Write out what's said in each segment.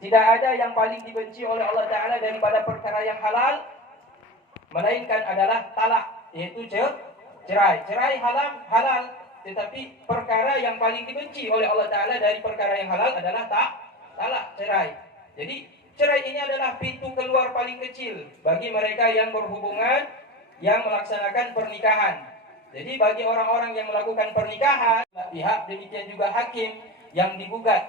Tidak ada yang paling dibenci oleh Allah Ta'ala daripada perkara yang halal, melainkan adalah talak, yaitu cerai. Cerai halal, tetapi perkara yang paling dibenci oleh Allah Ta'ala dari perkara yang halal adalah talak, cerai. Jadi cerai ini adalah pintu keluar paling kecil bagi mereka yang berhubungan, yang melaksanakan pernikahan. Jadi bagi orang-orang yang melakukan pernikahan, pihak demikian juga hakim yang digugat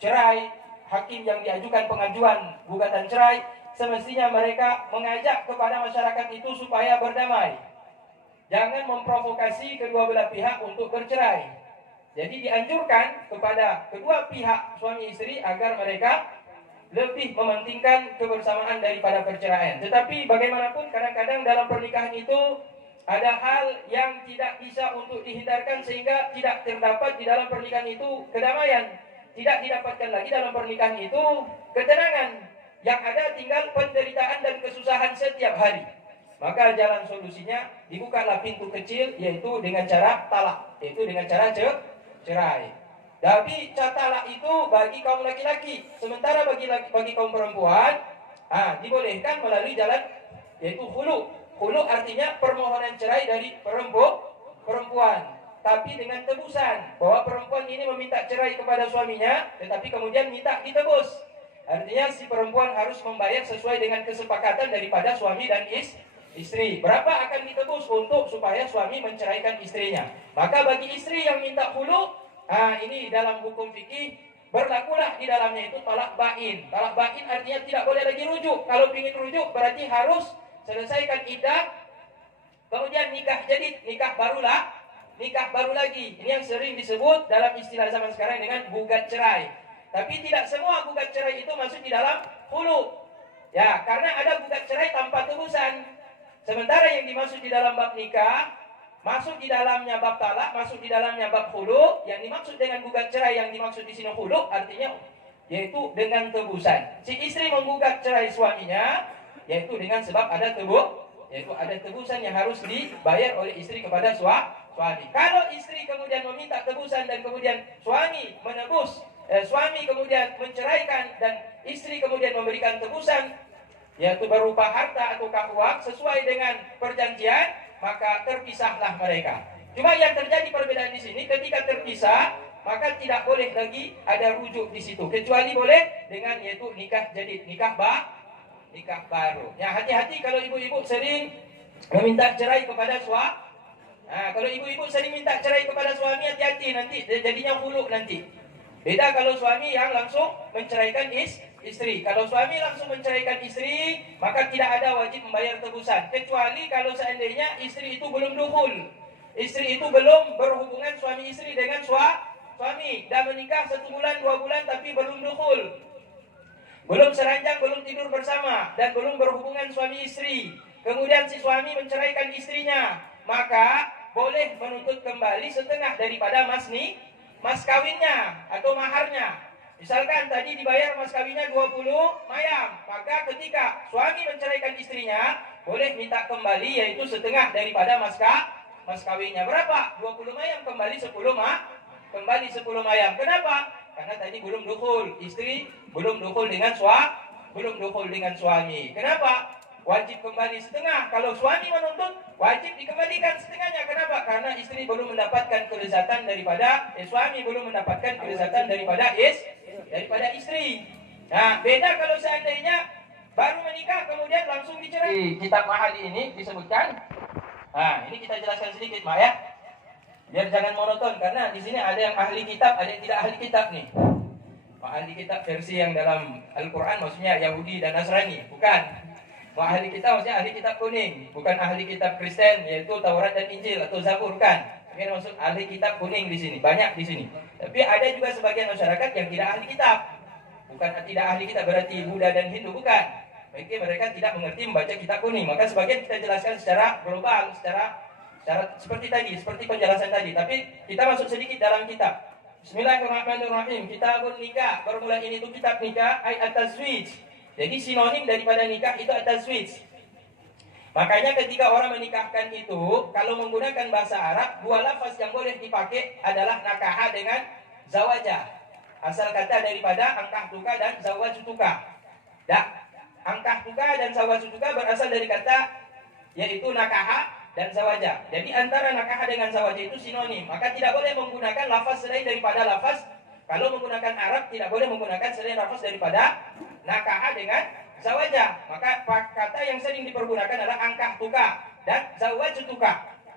cerai, hakim yang diajukan pengajuan gugatan cerai, semestinya mereka mengajak kepada masyarakat itu supaya berdamai. Jangan memprovokasi kedua belah pihak untuk bercerai. Jadi dianjurkan kepada kedua pihak suami istri agar mereka lebih mementingkan kebersamaan daripada perceraian. Tetapi bagaimanapun kadang-kadang dalam pernikahan itu ada hal yang tidak bisa untuk dihindarkan, sehingga tidak terdapat di dalam pernikahan itu kedamaian. Tidak didapatkan lagi dalam pernikahan itu ketenangan. Yang ada tinggal penderitaan dan kesusahan setiap hari. Maka jalan solusinya dibukalah pintu kecil, yaitu dengan cara talak, yaitu dengan cara cerai. Tapi talak itu bagi kaum laki-laki, sementara bagi kaum perempuan dibolehkan melalui jalan yaitu khulu. Khulu artinya permohonan cerai dari perempuan, tapi dengan tebusan, bahwa perempuan ini meminta cerai kepada suaminya, tetapi kemudian minta ditebus. Artinya si perempuan harus membayar sesuai dengan kesepakatan daripada suami dan istri. Berapa akan ditebus untuk supaya suami menceraikan istrinya. Maka bagi istri yang minta khulu, ini dalam hukum fikih berlakulah di dalamnya itu talak bain. Talak bain artinya tidak boleh lagi rujuk. Kalau ingin rujuk berarti harus selesaikan iddah, kemudian nikah jadid, nikah baru lagi. Ini yang sering disebut dalam istilah zaman sekarang dengan gugat cerai. Tapi tidak semua gugat cerai itu masuk di dalam khulu. Ya, karena ada gugat cerai tanpa tebusan. Sementara yang dimaksud di dalam bab nikah, masuk di dalamnya bab talak, masuk di dalamnya bab khulu. Yang dimaksud dengan gugat cerai, yang dimaksud di sini khulu, artinya yaitu dengan tebusan. Si istri menggugat cerai suaminya, yaitu dengan sebab ada tebusan yang harus dibayar oleh istri kepada suami. Kalau istri kemudian meminta tebusan dan kemudian suami menebus, suami kemudian menceraikan dan istri kemudian memberikan tebusan, yaitu berupa harta atau uang sesuai dengan perjanjian, maka terpisahlah mereka. Cuma yang terjadi perbedaan di sini, ketika terpisah maka tidak boleh lagi ada rujuk di situ, kecuali boleh dengan yaitu nikah jadid, nikah baru. Ya, hati-hati kalau ibu-ibu sering meminta cerai kepada suami. Kalau ibu-ibu sering minta cerai kepada suami, hati-hati nanti jadinya khulu nanti. Beda kalau suami yang langsung menceraikan istri. Kalau suami langsung menceraikan istri, maka tidak ada wajib membayar tebusan. Kecuali kalau seandainya istri itu belum dukhul. Istri itu belum berhubungan suami istri dengan suami. Dan menikah 1 bulan, 2 bulan tapi belum dukhul. Belum seranjang, belum tidur bersama, dan belum berhubungan suami istri. Kemudian si suami menceraikan istrinya, maka boleh menuntut kembali setengah daripada mas kawinnya atau maharnya. Misalkan tadi dibayar mas kawinnya 20 mayam, maka ketika suami menceraikan istrinya, boleh minta kembali yaitu setengah daripada mas kawinnya. Berapa? 20 mayam kembali 10 mayam. Kenapa? Karena tadi belum dukhul, istri belum dukhul dengan suami. Kenapa? Wajib kembali setengah. Kalau suami menuntut, wajib dikembalikan setengahnya. Kenapa? Karena istri belum mendapatkan kelezatan daripada suami belum mendapatkan kelezatan daripada istri. Nah, beda kalau seandainya baru menikah kemudian langsung dicerai. Di kitab Mahali ini disebutkan. Nah, ini kita jelaskan sedikit, Mak, ya. Biar jangan monoton, karena di sini ada yang ahli kitab, ada yang tidak ahli kitab nih. Ahli kitab versi yang dalam Al-Quran maksudnya Yahudi dan Nasrani, bukan. Ahli kitab maksudnya ahli kitab kuning, bukan ahli kitab Kristen yaitu Taurat dan Injil atau Zabur, kan. Ini maksud ahli kitab kuning di sini, banyak di sini. Tapi ada juga sebagian masyarakat yang tidak ahli kitab. Bukan tidak ahli kitab berarti Buddha dan Hindu, bukan. Mungkin mereka tidak mengerti membaca kitab kuning. Maka sebagian kita jelaskan secara global, secara seperti tadi, seperti penjelasan tadi. Tapi kita masuk sedikit dalam kitab. Bismillahirrahmanirrahim. Kitabun nikah. Bermula ini itu kitab nikah, ay at-tazwij. Jadi sinonim daripada nikah itu at-tazwij. Makanya ketika orang menikahkan itu, kalau menggunakan bahasa Arab, 2 lafaz yang boleh dipakai adalah nakaha dengan zawaja. Asal kata daripada angkahtuka dan zawwajtuka. Dah, angkahtuka dan zawwajtuka berasal dari kata yaitu nakaha dan zawaja. Jadi antara nakaha dengan zawaja itu sinonim. Maka tidak boleh menggunakan lafaz selain daripada lafaz. Kalau menggunakan Arab tidak boleh menggunakan selain lafaz daripada nakaha dengan zawaja. Maka kata yang sering dipergunakan adalah angkahtuka dan zawwajtuka.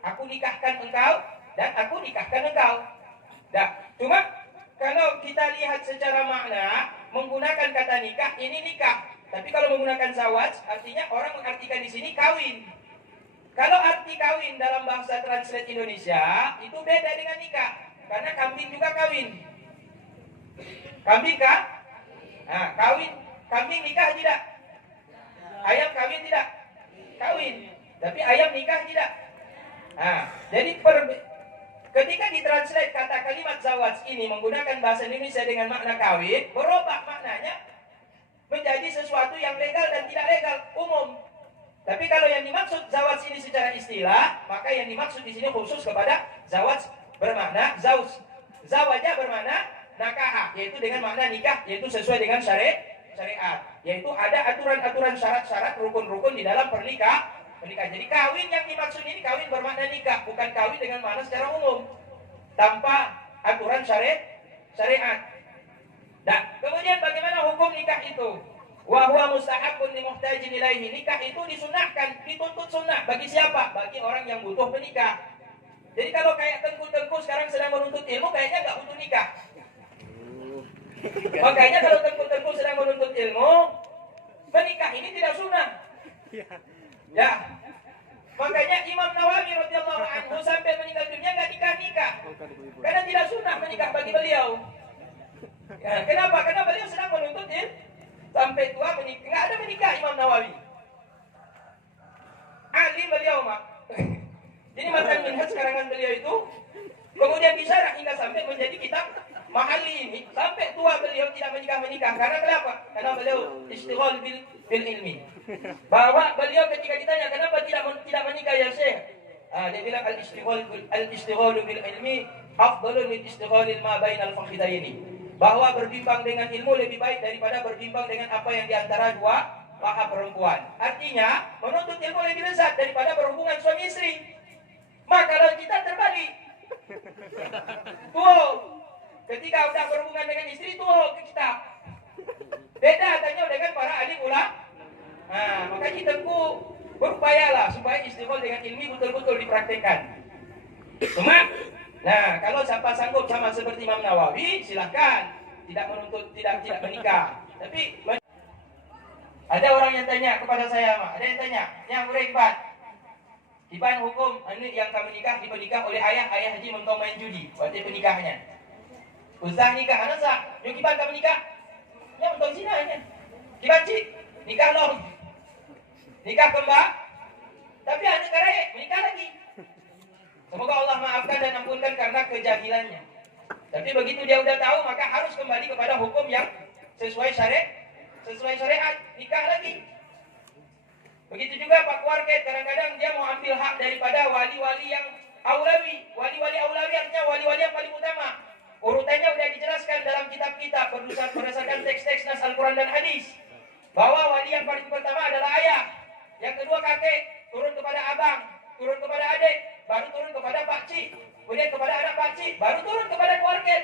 Aku nikahkan engkau dan aku nikahkan engkau. Dah, cuma kalau kita lihat secara makna menggunakan kata nikah ini nikah. Tapi kalau menggunakan zawaj artinya orang mengartikan di sini kawin. Kalau arti kawin dalam bahasa translate Indonesia itu beda dengan nikah. Karena kambing juga kawin. Kambing kah? Nah, kawin. Kambing nikah tidak? Ayam kawin tidak? Kawin. Tapi ayam nikah tidak? Nah, jadi ketika ditranslate kata kalimat zawaj ini menggunakan bahasa Indonesia dengan makna kawin, berubah maknanya menjadi sesuatu yang legal dan tidak legal, umum. Tapi kalau yang dimaksud zawaj ini secara istilah, maka yang dimaksud di sini khusus kepada zawaj bermakna zauj. Zawaja bermakna nakaha, yaitu dengan makna nikah, yaitu sesuai dengan syariat. Yaitu ada aturan-aturan syarat-syarat rukun-rukun di dalam pernikahan. Jadi kawin yang dimaksud ini kawin bermakna nikah, bukan kawin dengan makna secara umum tanpa aturan syariat. Dan kemudian bagaimana hukum nikah itu? Wa huwa mustahabun li muhtajin ilaihi. Nikah itu disunahkan, dituntut sunnah bagi siapa? Bagi orang yang butuh menikah. Jadi kalau kayak tengku-tengku sekarang sedang menuntut ilmu, kayaknya nggak butuh nikah. Makanya kalau tengku-tengku sedang menuntut ilmu, menikah ini tidak sunnah. Ya, makanya Imam Nawawi radhiyallahu anhu sampai meninggal dunia nggak nikah, karena tidak sunnah menikah bagi beliau. Ya, kenapa? Karena beliau sedang menuntut ilmu sampai tua menikah, nggak ada menikah Imam Nawawi. Alim beliau mak. Jadi matan minhaj karangan beliau itu kemudian disyarah hingga sampai menjadi kitab Mahali ini. Sampai tua beliau tidak menikah. Karena kenapa? Karena beliau istighol bil ilmi. Bahwa beliau ketika ditanya kenapa tidak menikah ya Syekh? Dia bilang al-istighol bil ilmi afdalun min istigholil ma bainal fakhidaini. Bahwa berbimbang dengan ilmu lebih baik daripada berbimbang dengan apa yang diantara dua paha perempuan. Artinya menuntut ilmu lebih lezat daripada berhubungan suami istri. Maka kalau kita terbalik, tuh ketika udah berhubungan dengan istri tuh ke kita beda adanya dengan para alim ulama. Nah, maka kita berupayalah supaya istighol dengan ilmi betul-betul dipraktekkan. Cuma, nah kalau siapa sanggup sama seperti Imam Nawawi, silahkan tidak menuntut tidak menikah. Tapi ada orang yang tanya kepada saya, ada yang tanya, yang berikbat. Iban hukum ini yang kamu nikah dipernikah oleh ayah haji mentong main judi waktu pernikahannya. Ustaz nikah anak sah, yung iban kamu nikah, ya mentong zinanya. Iban cik, nikah long, nikah kembang, tapi anak karai menikah lagi. Semoga Allah maafkan dan ampunkan karena kejahilannya. Tapi begitu dia udah tahu maka harus kembali kepada hukum yang sesuai syariat, nikah lagi. Begitu juga Pak Warket, kadang-kadang dia mau ambil hak daripada wali-wali yang aulawi. Wali-wali aulawi artinya wali-wali yang paling utama. Urutannya sudah dijelaskan dalam kitab-kitab berdasarkan teks-teks nas Al-Quran dan hadis. Bahwa wali yang paling pertama adalah ayah. Yang kedua kakek, turun kepada abang, turun kepada adik, baru turun kepada pakcik, kemudian kepada anak pakcik, baru turun kepada Warket.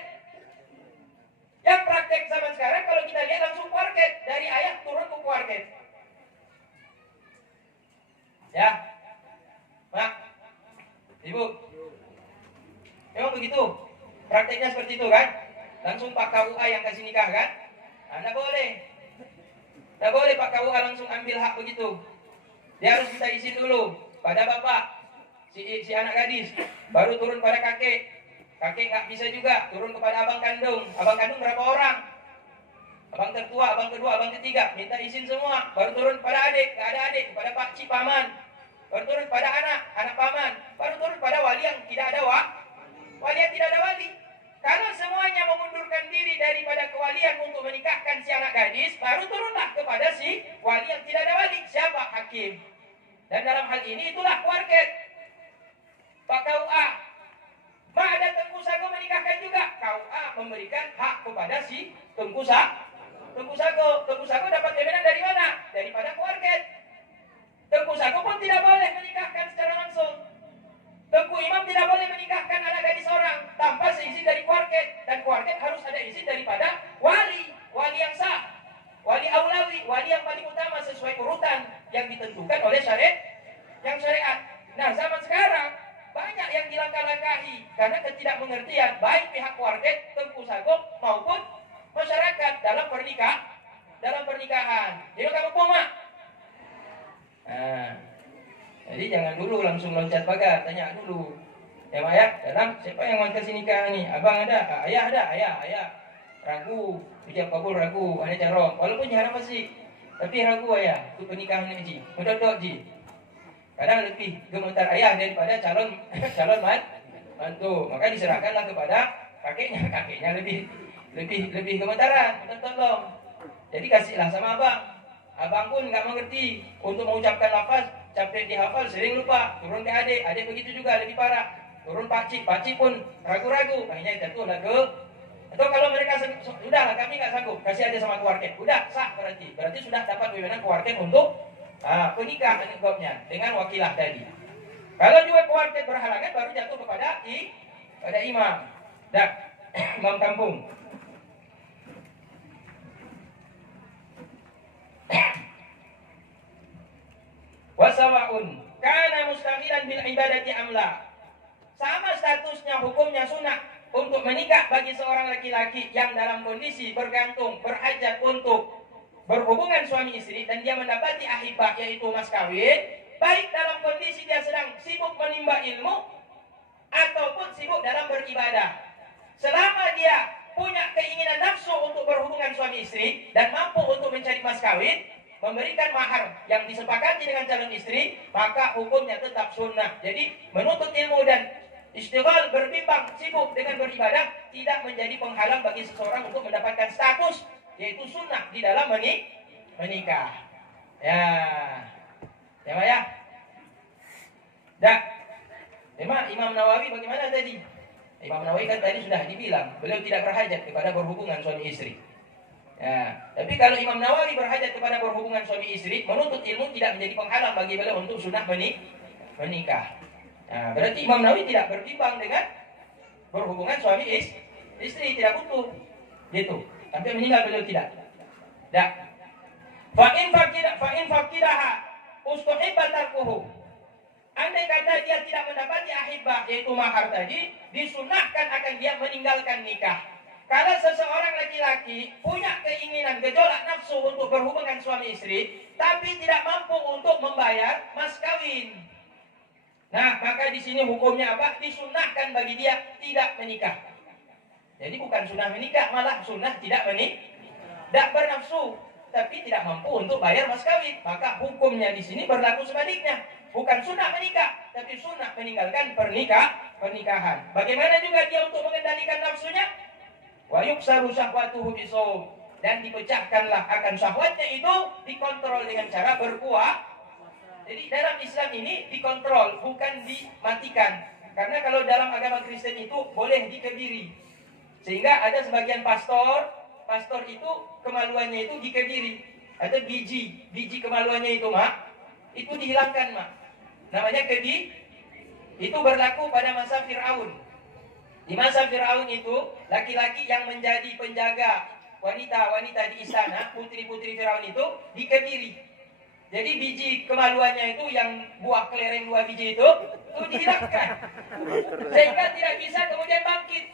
Yang praktek zaman sekarang kalau kita lihat langsung Warket, dari ayah turun ke Warket. Ya, Mak, Ibu, memang begitu, prakteknya seperti itu kan? Langsung Pak KUA yang kasih nikah kan? Anda boleh, tidak boleh Pak KUA langsung ambil hak begitu. Dia harus minta izin dulu pada bapak, si anak gadis, baru turun pada kakek. Kakek nggak bisa juga, turun kepada abang kandung. Abang kandung berapa orang? Abang tertua, abang kedua, abang ketiga, minta izin semua. Baru turun pada adik, nggak ada adik, kepada pakcik paman. Baru turun pada anak paman. Baru turun pada wali yang tidak ada wali yang tidak ada wali. Kalau semuanya mengundurkan diri daripada kewalian untuk menikahkan si anak gadis, baru turunlah kepada si wali yang tidak ada wali. Siapa? Hakim. Dan dalam hal ini itulah Warket, Pak KUA. Pak, ada Tengku Sago menikahkan juga. KUA memberikan hak kepada si Tengku Sago. Tengku Sago dapat jaminan dari mana? Daripada keluarga. Tengku Sago pun tidak boleh menikahkan secara langsung. Tengku Imam tidak boleh menikahkan anak gadis orang tanpa seizin dari keluarga. Dan keluarga harus ada izin daripada wali yang sah, wali aulawi, wali yang paling utama sesuai urutan yang ditentukan oleh syariat. Nah, zaman sekarang banyak yang dilangkah-langkahi karena ketidakmengertian baik pihak keluarga Tengku Sago maupun masyarakat dalam pernikahan. Jadi kamu mak. Nah, jadi jangan dulu langsung loncat pagar, tanya dulu. Ya Mak ya, dalam siapa yang mau kasih nikah nih? Abang ada, ayah ada, ayah. Ragu, ucap kabul ragu, ada carong. Walaupun jarang masih, tapi ragu ayah untuk pernikahan ini Ji. Mudah Ji. Kadang lebih gemetar ayah daripada calon mantu. Maka diserahkanlah kepada kakeknya lebih gemetaran. Tolong. Jadi kasihlah sama abang. Abang pun nggak mengerti untuk mengucapkan lafaz, sampai dihafal sering lupa. Turun ke adik begitu juga lebih parah. Turun pakcik pun ragu-ragu. Akhirnya jatuhlah ke. Atau kalau mereka sudahlah kami nggak sanggup, kasih aja sama keluarga. Udah sah berarti sudah dapat wewenang keluarga untuk penikah anggapnya dengan wakilah tadi. Kalau juga keluarga berhalangan baru jatuh kepada imam. Dah, imam kampung. Wasawaun kana mustamhilan bil ibadati amla. Sama statusnya hukumnya sunnah untuk menikah bagi seorang laki-laki yang dalam kondisi bergantung, berhajat untuk berhubungan suami istri dan dia mendapati ahibah yaitu mas kawin, baik dalam kondisi dia sedang sibuk menimba ilmu ataupun sibuk dalam beribadah. Selama dia punya keinginan nafsu untuk berhubungan suami istri dan mampu untuk mencari mas kawin, memberikan mahar yang disepakati dengan calon istri, maka hukumnya tetap sunnah. Jadi menuntut ilmu dan istighfar, berbimbang, sibuk dengan beribadah tidak menjadi penghalang bagi seseorang untuk mendapatkan status yaitu sunnah di dalam menikah. Ya Pak ya. Dah. Imam Nawawi bagaimana tadi? Imam Nawawi kan tadi sudah dibilang beliau tidak berhajat kepada berhubungan suami istri. Ya, tapi kalau Imam Nawawi berhajat kepada berhubungan suami istri, menuntut ilmu tidak menjadi penghalang bagi beliau untuk sunnah menikah. Nah, berarti Imam Nawawi tidak bertimbang dengan berhubungan suami istri, tidak butuh gitu. Sampai meninggal beliau tidak. Dah. Fa'in fakidaha ustuhibba tarkuhu. Andai kata dia tidak mendapati ahibah yaitu mahar tadi, disunahkan akan dia meninggalkan nikah. Kalau seseorang laki-laki punya keinginan gejolak nafsu untuk berhubungan suami istri, tapi tidak mampu untuk membayar mas kawin. Nah, maka di sini hukumnya apa? Disunahkan bagi dia tidak menikah. Jadi bukan sunnah menikah, malah sunnah tidak bernafsu, tapi tidak mampu untuk bayar mas kawin. Maka hukumnya di sini berlaku sebaliknya. Bukan sunnah menikah, tapi sunnah meninggalkan pernikahan. Bagaimana juga dia untuk mengendalikan nafsunya? Wa yuksaru syahwatuhu bisawm, dan dipecahkanlah akan syahwatnya itu dikontrol dengan cara berpuasa. Jadi dalam Islam ini dikontrol, bukan dimatikan. Karena kalau dalam agama Kristen itu boleh dikebiri. Sehingga ada sebagian pastor itu kemaluannya itu dikebiri. Ada biji kemaluannya itu itu dihilangkan Namanya kebiri. Itu berlaku pada masa Fir'aun. Di masa Fir'aun itu, laki-laki yang menjadi penjaga wanita-wanita di istana, putri-putri Fir'aun itu dikebiri. Jadi biji kemaluannya itu yang buah kelereng 2 biji itu dihilangkan. Sehingga tidak bisa kemudian bangkit.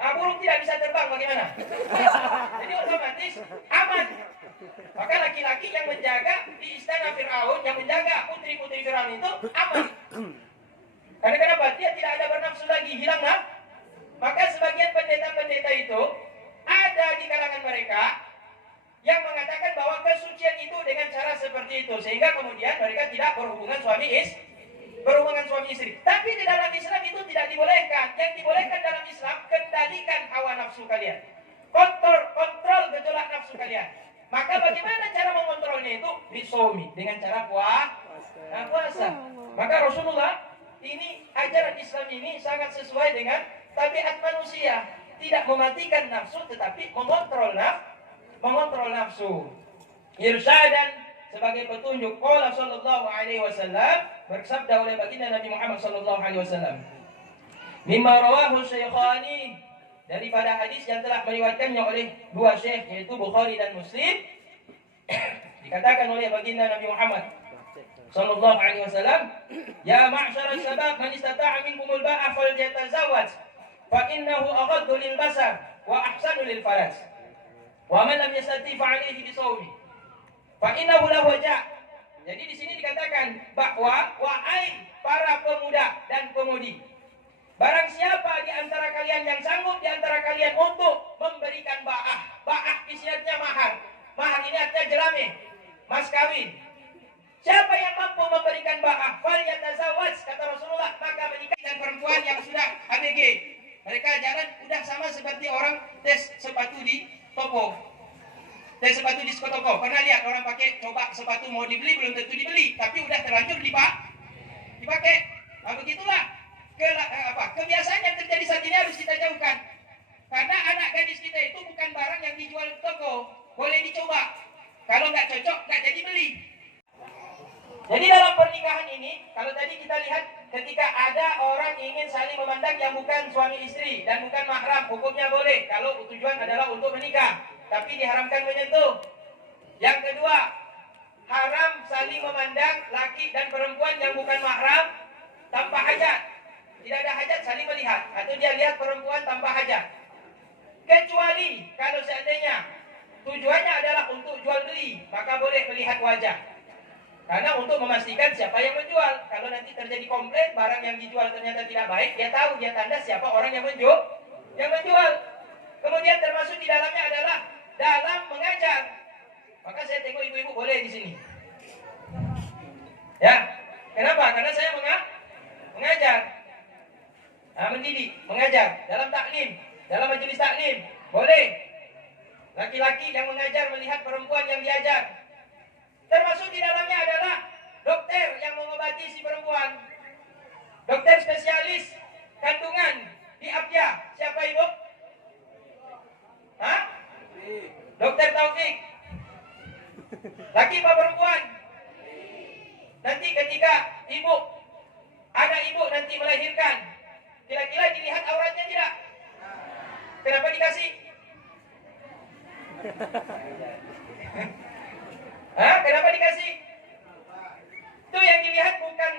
Burung tidak bisa terbang bagaimana? Jadi otomatis aman. Maka laki-laki yang menjaga di istana Fir'aun, yang menjaga putri-putri Fir'aun itu aman. Karena kenapa? Dia tidak ada bernafsu lagi, hilang Maka sebagian pendeta-pendeta itu ada di kalangan mereka yang mengatakan bahwa kesucian itu dengan cara seperti itu, sehingga kemudian mereka tidak berhubungan suami istri. Tapi di dalam Islam itu tidak dibolehkan. Yang dibolehkan dalam Islam, kendalikan hawa nafsu kalian, kontrol gejolak nafsu kalian. Maka bagaimana cara mengontrolnya itu? Bisomi, dengan cara puasa. Maka Rasulullah ini ajaran Islam ini sangat sesuai dengan tabiat manusia, tidak mematikan nafsu tetapi mengontrol nafsu. Irsyadan, sebagai petunjuk. Qala sallallahu alaihi wasallam, bersabda oleh baginda Nabi Muhammad sallallahu alaihi wasallam, mimma rawahu Syekhani, daripada hadis yang telah meriwayatkannya oleh dua syekh yaitu Bukhari dan Muslim. Dikatakan oleh baginda Nabi Muhammad sallallahu alaihi wasallam, ya ma'syara syabab man istata'a minkumul ba'a falyatazawwaj fa innahu aghaddu lil basar wa ahsanu lil faras wa man lam yastati fa alaihi bisawmi fa innahu lahu waja'. Jadi di sini dikatakan bahwa wahai para pemuda dan pemudi, barang siapa di antara kalian yang sanggup di antara kalian untuk memberikan ba'ah. Ba'ah isinya mahar. Mahar ini artinya jerami, mas kawin. Siapa yang mampu memberikan ba'ah, falyatazawwaj, kata Rasulullah, maka menikah dengan perempuan yang sudah ABG. Mereka jalan udah sama seperti orang tes sepatu di toko. Tes sepatu di toko. Pernah lihat orang pakai coba sepatu mau dibeli, belum tentu dibeli, tapi udah terlanjur dipakai. Nah, begitulah kebiasaan yang terjadi saat ini harus kita jauhkan. Karena anak gadis kita itu bukan barang yang dijual di toko. Boleh dicoba. Kalau nggak cocok, nggak jadi beli. Jadi dalam pernikahan ini, kalau tadi kita lihat ketika ada orang ingin saling memandang yang bukan suami istri dan bukan mahram, hukumnya boleh kalau tujuan adalah untuk menikah, tapi diharamkan menyentuh. Yang kedua, haram saling memandang laki dan perempuan yang bukan mahram tanpa hajat. Tidak ada hajat saling melihat, atau dia lihat perempuan tanpa hajat. Kecuali kalau seandainya tujuannya adalah untuk jual beli, maka boleh melihat wajah. Karena untuk memastikan siapa yang menjual. Kalau nanti terjadi komplain, barang yang dijual ternyata tidak baik, dia tahu, dia tanda siapa orang yang menjual. Kemudian termasuk di dalamnya adalah dalam mengajar. Maka saya tengok ibu-ibu boleh di sini. Ya, kenapa? Karena saya mengajar. Nah, mendidik, mengajar dalam taklim, dalam majelis taklim, boleh. Laki-laki yang mengajar melihat perempuan yang diajar. Termasuk di dalamnya adalah dokter yang mengobati si perempuan. Dokter spesialis kandungan di Abja. Siapa ibu? Hah? Dokter Taufik. Laki apa perempuan? Nanti ketika anak ibu nanti melahirkan, kira-kira dilihat auratnya tidak? Kenapa dikasih? Kenapa dikasih? Itu yang dilihat bukan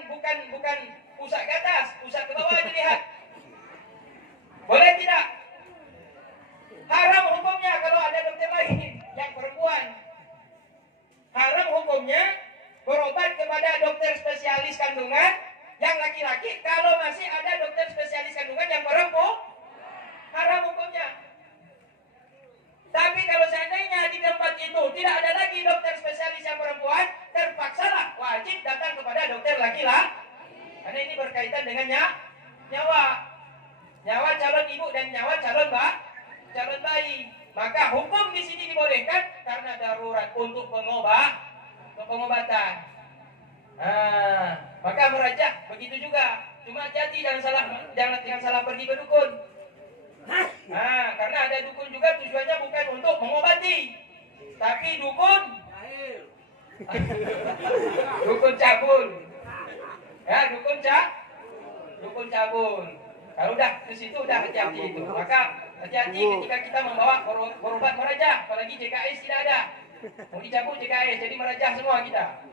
pusat ke atas, pusat ke bawah dilihat. Boleh tidak? Haram hukumnya kalau ada dokter lain yang perempuan. Haram hukumnya berobat kepada dokter spesialis kandungan yang laki-laki kalau masih ada dokter spesialis kandungan yang perempuan. Haram hukumnya. Tapi kalau seandainya di tempat itu tidak ada lagi dokter spesialis yang perempuan, terpaksalah wajib datang kepada dokter laki-laki. Karena ini berkaitan dengan nyawa calon ibu dan nyawa calon bayi. Maka hukum di sini dibolehkan karena darurat untuk pengobatan. Maka merajah begitu juga. Cuma hati jangan salah pergi ke dukun. Karena ada dukun juga tujuannya bukan untuk mengobati, tapi dukun cabul. Ya, dukun cabul. Kalau udah ke situ udah hati-hati itu. Maka hati-hati ketika kita membawa berobat merajah, apalagi JKS tidak ada. Mau dicabut JKS, jadi merajah semua kita.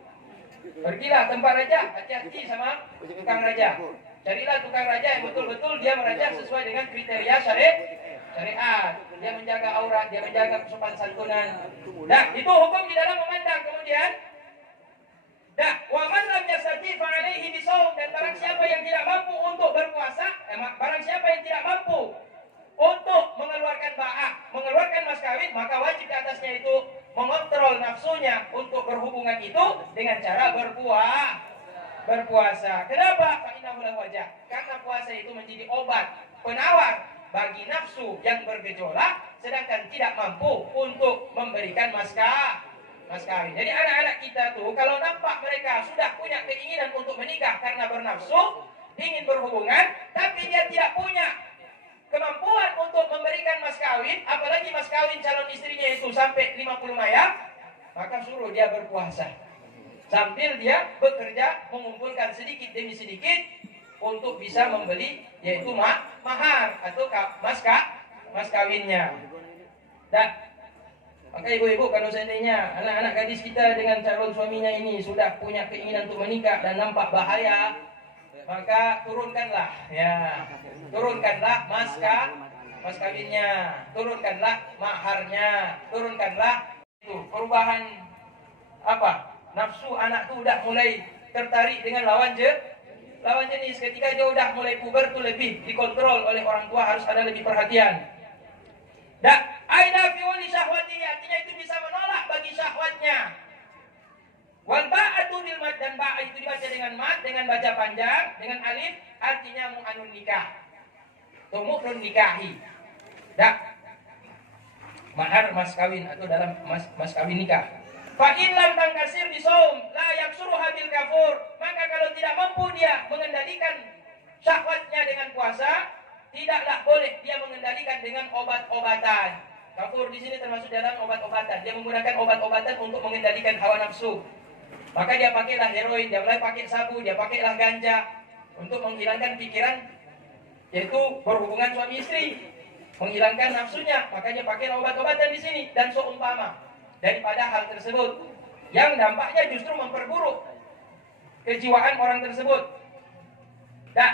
Pergilah tempat rajah, hati-hati sama tukang rajah. Carilah tukang raja yang betul-betul dia merajah sesuai dengan kriteria syariat. Dia menjaga aurat, dia menjaga kesopan santunan. Nah, itu hukum di dalam memandang. Kemudian, wa man lam yastati' fa 'alaihi bisawm, dan barang siapa yang tidak mampu untuk berpuasa, barang siapa yang tidak mampu untuk mengeluarkan ba'ah, mengeluarkan mas kawin, maka wajib di atasnya itu mengontrol nafsunya untuk berhubungan itu dengan cara berpuasa. Kenapa? Wajah. Karena puasa itu menjadi obat penawar bagi nafsu yang bergejolak, sedangkan tidak mampu untuk memberikan mas kawin. Jadi anak-anak kita tuh kalau nampak mereka sudah punya keinginan untuk menikah karena bernafsu, ingin berhubungan, tapi dia tidak punya kemampuan untuk memberikan mas kawin, apalagi mas kawin calon istrinya itu sampai 50 mayang, maka suruh dia berpuasa. Sambil dia bekerja mengumpulkan sedikit demi sedikit untuk bisa membeli yaitu mahar atau mas kawinnya. Dan maka ibu-ibu, kalau seandainya anak-anak gadis kita dengan calon suaminya ini sudah punya keinginan untuk menikah dan nampak bahaya, maka turunkanlah mas kawinnya, turunkanlah maharnya, turunkanlah itu perubahan nafsu anak tuh udah mulai tertarik dengan lawan jenis. Ketika dia udah mulai puber tuh lebih dikontrol oleh orang tua, harus ada lebih perhatian. Dan aina fi wali syahwati, artinya itu bisa menolak bagi syahwatnya. Wal ba'atu bil mad, dan ba' itu dibaca dengan mad, dengan baca panjang, dengan alif, artinya mu'anun nikah. Tumu'nun nikahi. Dak. Mahar mas kawin atau dalam mas kawin nikah. Fa in lam tangkasir bisaum la yaksuruha bil kafur. Maka kalau tidak mampu dia mengendalikan syahwatnya dengan puasa, tidaklah boleh dia mengendalikan dengan obat-obatan. Kafur di sini termasuk dalam obat-obatan. Dia menggunakan obat-obatan untuk mengendalikan hawa nafsu. Maka dia pakailah heroin, dia mulai pakai sabu, dia pakailah ganja untuk menghilangkan pikiran yaitu berhubungan suami istri, menghilangkan nafsunya. Maka dia pakai obat-obatan di sini. Dan seumpama daripada hal tersebut yang dampaknya justru memperburuk kejiwaan orang tersebut. Dan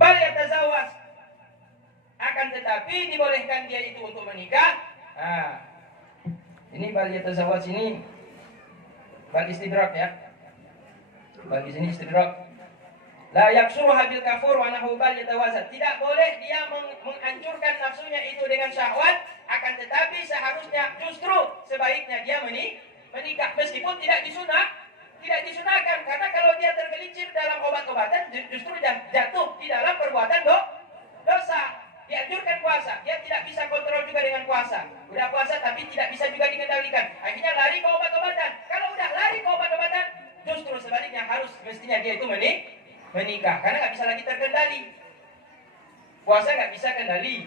bal yatazawwaj, akan tetapi dibolehkan dia itu untuk menikah. Ini bal yatazawwaj ini bal istidrak ya. Bal di sini istidrak. La yaksuruha bil kafur wa nahu bal yatawazat. Tidak boleh dia menghancurkan nafsunya itu dengan syahwat, akan tetapi seharusnya justru sebaiknya dia menikah meskipun tidak disunahkan, karena kalau dia tergelincir dalam obat-obatan justru jatuh di dalam perbuatan dosa. Dianjurkan puasa, dia tidak bisa kontrol juga dengan puasa. Udah puasa tapi tidak bisa juga dikendalikan, akhirnya lari ke obat-obatan. Kalau udah lari ke obat-obatan, justru sebaliknya harus mestinya dia itu menikah, karena nggak bisa lagi terkendali. Puasa nggak bisa kendali,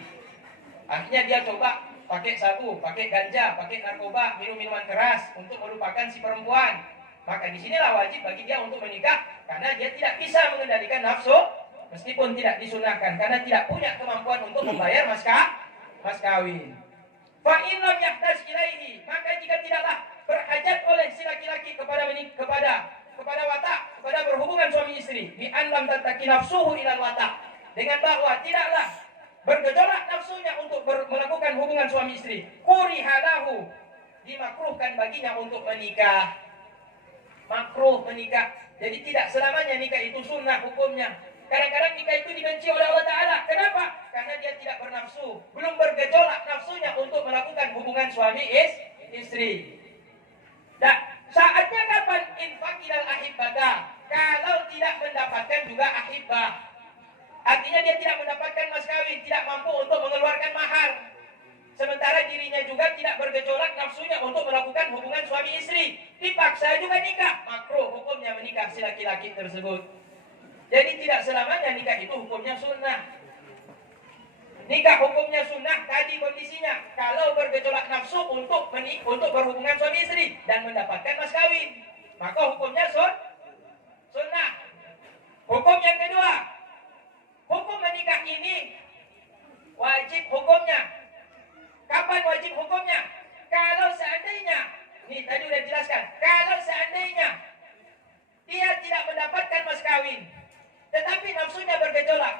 akhirnya dia coba pakai sabu, pakai ganja, pakai narkoba, minum minuman keras untuk melupakan si perempuan. Maka disinilah wajib bagi dia untuk menikah, karena dia tidak bisa mengendalikan nafsu meskipun tidak disunahkan, karena tidak punya kemampuan untuk membayar mas kawin. Fa in lam yahtaj ilaihi, maka jika tidaklah berhajat oleh si laki-laki kepada watak, kepada berhubungan suami istri, bi an lam tattaqi nafsuhu ilal watak, dengan bahwa tidaklah bergejolak nafsunya untuk melakukan hubungan suami istri, kurihalahu, dimakruhkan baginya untuk menikah. Makruh menikah. Jadi tidak selamanya nikah itu sunnah hukumnya. Kadang-kadang nikah itu dibenci oleh Allah Ta'ala. Kenapa? Karena dia tidak bernafsu, belum bergejolak nafsunya untuk melakukan hubungan suami istri. Dan saatnya kapan? Infaqilal ahibbata, kalau tidak mendapatkan juga ahibbah. Artinya dia tidak mendapatkan mas kawin, tidak mampu untuk mengeluarkan mahar, sementara dirinya juga tidak bergejolak nafsunya untuk melakukan hubungan suami istri, dipaksa juga nikah. Makruh hukumnya menikah si laki-laki tersebut. Jadi tidak selamanya nikah itu hukumnya sunnah. Nikah hukumnya sunnah tadi kondisinya kalau bergejolak nafsu untuk berhubungan suami istri dan mendapatkan mas kawin, maka hukumnya sunnah. Hukum yang kedua, hukum menikah ini wajib hukumnya. Kapan wajib hukumnya? Kalau seandainya, nih tadi udah jelaskan, kalau seandainya dia tidak mendapatkan mas kawin, tetapi nafsunya bergejolak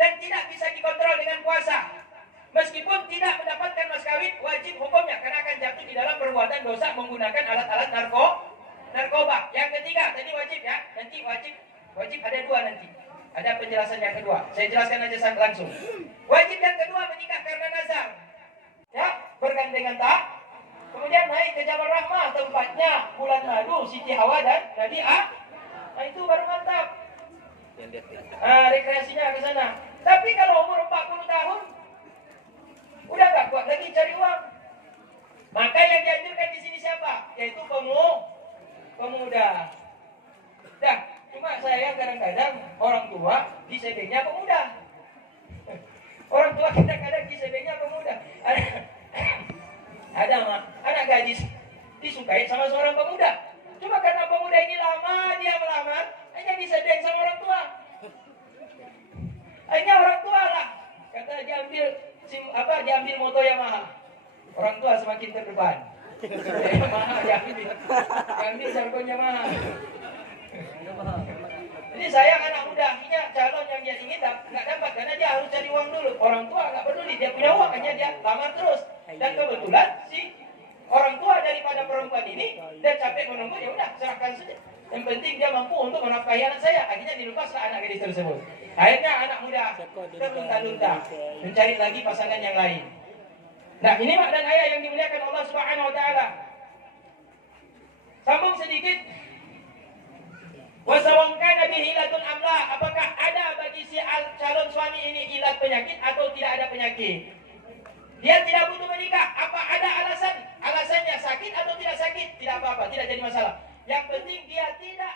dan tidak bisa dikontrol dengan puasa, meskipun tidak mendapatkan mas kawin, wajib hukumnya karena akan jatuh di dalam perbuatan dosa menggunakan alat-alat narkoba. Yang ketiga tadi wajib ya, nanti wajib ada dua nanti. Ada penjelasan yang kedua. Saya jelaskan aja langsung. Wajib yang kedua menikah karena nazar. Ya, bergandengan tak. Kemudian naik ke Jabal Rahmah, tempatnya bulan madu, Siti Hawa dan Nabi Nah itu baru mantap. Rekreasinya ke sana. Tapi kalau umur 40 tahun udah gak kuat lagi cari uang. Maka yang dianjurkan di sini siapa? Yaitu pemuda. Dah, cuma saya kadang pemuda disukai sama seorang pemuda. Cuma karena pemuda ini lama dia melamar, hanya disedeng sama orang tua. Akhirnya orang tua lah, kata diambil motor Yamaha. Orang tua semakin terdepan. Yamaha diambil jargon Yamaha. Jadi sayang anak muda, akhirnya calon yang dia ingin nggak dapat karena dia harus cari uang dulu. Orang tua nggak peduli, dia punya uang, hanya dia lamar terus. Dan kebetulan si orang tua daripada perempuan ini dia capek menunggu, ya udah serahkan saja. Yang penting dia mampu untuk menafkahi anak saya. Akhirnya dilupaslah anak gadis tersebut. Akhirnya anak muda terlunta-lunta mencari lagi pasangan yang lain. Nah, ini mak dan ayah yang dimuliakan Allah Subhanahu wa taala. Sambung sedikit. Wasawangkan nabi hilatun amla, apakah ada bagi si calon suami ini ilat penyakit atau tidak ada penyakit? Dia tidak butuh menikah. Apa ada alasannya sakit atau tidak sakit? Tidak apa-apa, tidak jadi masalah. Yang penting dia tidak